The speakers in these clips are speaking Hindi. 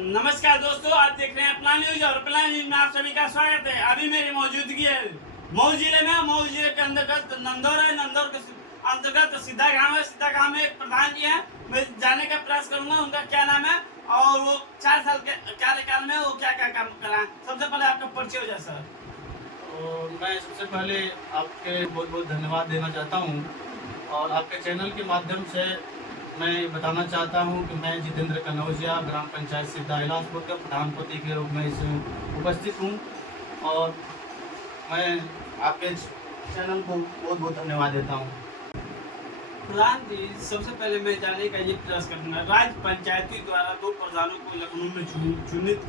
नमस्कार दोस्तों, आप देख रहे हैं अपना न्यूज और अपना न्यूज में आप सभी का स्वागत है। अभी मेरी मौजूदगी है मऊ जिले में। मऊ जिले के अंतर्गत नंदौर है। नंदौर के अंतर्गत सीधा गांव है। सीधा गांव में एक प्रधान जी हैं। मैं जाने का प्रयास करूंगा उनका क्या नाम है और वो 4 साल के कार्यकाल में वो क्या क्या काम करा। सबसे पहले आपका परिचय हो जाए सर। और मैं सबसे पहले आपके बहुत बहुत धन्यवाद देना चाहता हूँ और आपके चैनल के माध्यम से मैं बताना चाहता हूँ कि मैं जितेंद्र कनौजिया ग्राम पंचायत सीधा इलासपुर का प्रधानपति के रूप में इसमें उपस्थित हूँ और मैं आपके चैनल को बहुत बहुत धन्यवाद देता हूँ। प्रधान जी, सबसे पहले मैं जानने का ये प्रयास करूंगा, राज्य पंचायती द्वारा 2 प्रधानों को लखनऊ में चुनित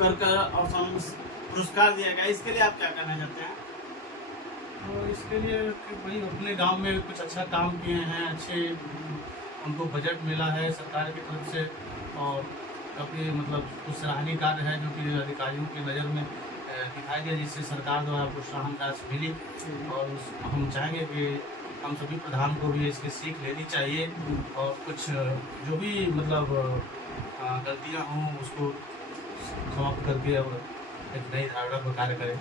कर और पुरस्कार दिया गया, इसके लिए आप क्या करना चाहते हैं? तो इसके लिए कि भाई अपने गांव में कुछ अच्छा काम किए हैं, अच्छे उनको बजट मिला है सरकार की तरफ से और काफ़ी मतलब कुछ सराहनीय कार्य है जो कि अधिकारियों की नज़र में दिखाई दिया, जिससे सरकार द्वारा प्रोत्साहन राशि मिली। और हम चाहेंगे कि हम सभी प्रधान को भी इसकी सीख लेनी चाहिए और कुछ जो भी मतलब गलतियाँ हों उसको समाप्त करके और एक नई धारणा पर कार्य करें।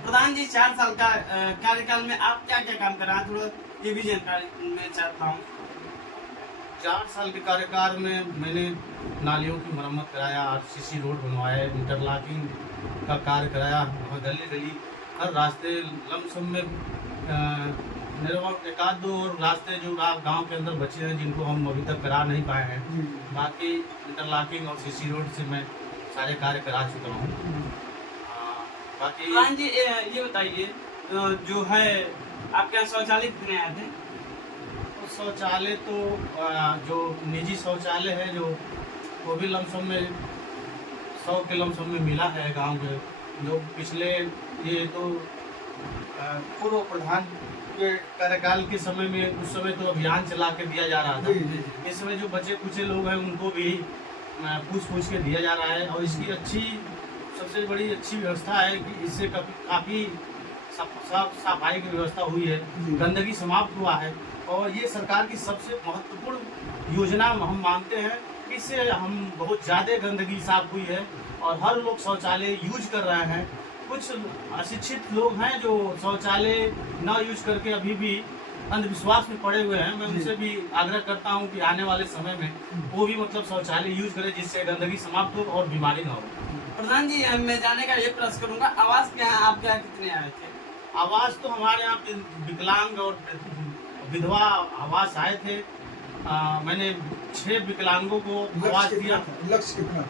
प्रधान जी, 4 साल का कार्यकाल में आप क्या क्या काम कर रहे हैं, थोड़ा ये भी जानकारी मैं चाहता हूँ। 4 साल के कार्यकाल में मैंने नालियों की मरम्मत कराया, आरसीसी रोड बनवाया, इंटरलॉकिंग का कार्य कराया, गली गली हर रास्ते लमसम में एक आध 2 रास्ते जो गांव के अंदर बचे हैं जिनको हम अभी तक करा नहीं पाए हैं। बाकी इंटरलॉकिंग और सीसी रोड से मैं सारे कार्य करा चुका हूँ। बाकी प्रधान जी, ये बताइए जो है आपके यहाँ शौचालय कितने आए थे? शौचालय तो जो निजी शौचालय है जो वो भी लमसम में 100 के लमसम में मिला है गांव के। जो पिछले ये तो पूर्व प्रधान के कार्यकाल के समय में उस समय तो अभियान चला के दिया जा रहा था। इस समय जो बचे कुछ लोग हैं उनको भी पूछ के दिया जा रहा है और इसकी सबसे बड़ी अच्छी व्यवस्था है कि इससे काफ़ी सफाई की व्यवस्था हुई है, गंदगी समाप्त हुआ है और ये सरकार की सबसे महत्वपूर्ण योजना हम मानते हैं। इससे हम बहुत ज़्यादा गंदगी साफ हुई है और हर लोग शौचालय यूज कर रहे हैं। कुछ अशिक्षित लोग हैं जो शौचालय न यूज करके अभी भी अंधविश्वास में पड़े हुए हैं। मैं उनसे भी आग्रह करता हूं कि आने वाले समय में वो भी मतलब शौचालय यूज करें जिससे गंदगी समाप्त हो और बीमारी न हो। प्रधान जी, मैं जाने का ये प्रयास करूंगा, आवास क्या है आपके यहाँ कितने आए थे? आवास तो हमारे यहाँ विकलांग और विधवा आवास आए थे। मैंने 6 विकलांगों को आवास दिया। लक्ष्य कितना?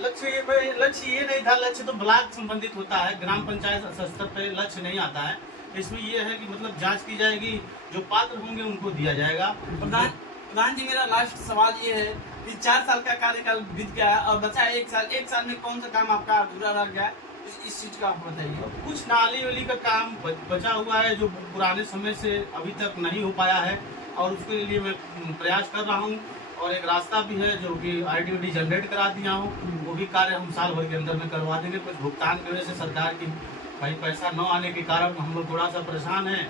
लक्ष्य ये नहीं था। लक्ष्य तो ब्लॉक संबंधित होता है, ग्राम पंचायत स्तर पे लक्ष्य नहीं आता है। इसमें ये है कि मतलब जांच की जाएगी, जो पात्र होंगे उनको दिया जाएगा। प्रधान जी, मेरा लास्ट सवाल ये है कि 4 साल का कार्यकाल बीत गया है और बचा 1 साल। 1 साल में कौन सा काम आपका अधूरा रह गया, इस चीज का आप बताइए। कुछ नाली वाली का काम बचा हुआ है जो पुराने समय से अभी तक नहीं हो पाया है और उसके लिए मैं प्रयास कर रहा हूँ। और एक रास्ता भी है जो कि आईडीओडी जनरेट करा दिया हूँ, वो भी कार्य हम साल भर के अंदर में करवा देंगे। कुछ भुगतान की वजह से सरकार की भाई पैसा न आने के कारण हम लोग थोड़ा सा परेशान हैं।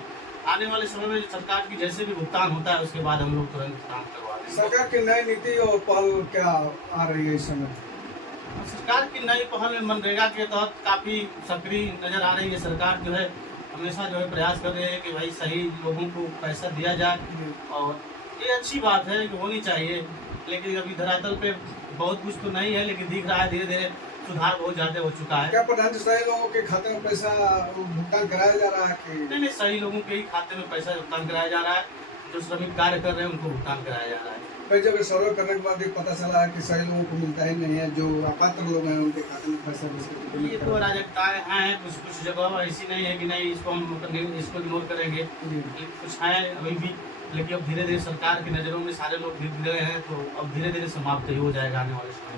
आने वाले समय में सरकार की जैसे भी भुगतान होता है उसके बाद हम लोग तुरंत काम करवा देंगे। सरकार की नई नीति और पहल क्या आ रही है इस समय? सरकार की नई पहल में मनरेगा के तहत काफ़ी सक्रिय नज़र आ रही है। सरकार जो है हमेशा जो है प्रयास कर रही है कि भाई सही लोगों को पैसा दिया जाए और ये अच्छी बात है कि होनी चाहिए। लेकिन अभी धरातल पे बहुत कुछ तो नहीं है, लेकिन दिख रहा है धीरे धीरे सुधार बहुत ज़्यादा हो चुका है। क्या प्रधान जी सही लोगों के खाते में पैसा भुगतान कराया जा रहा है कि नहीं, सही लोगों के ही खाते में पैसा भुगतान कराया जा रहा है। जो श्रमिक कार्य कर रहे हैं उनको भुगतान कराया जा रहा है। कई जगह सर्वे करने के बाद पता चला है कि सही लोगों को मिलता ही नहीं है, जो अपात्र लोग हैं उनके खाते में पैसा ये तो अराजकताएं हैं। कुछ जगह ऐसी नहीं है कि नहीं इसको हम इसको इग्नोर करेंगे, कुछ है अभी भी। लेकिन अब धीरे धीरे सरकार की नज़रों में सारे लोग दिख गए हैं तो अब धीरे धीरे समाप्त ही हो जाएगा आने वाले समय।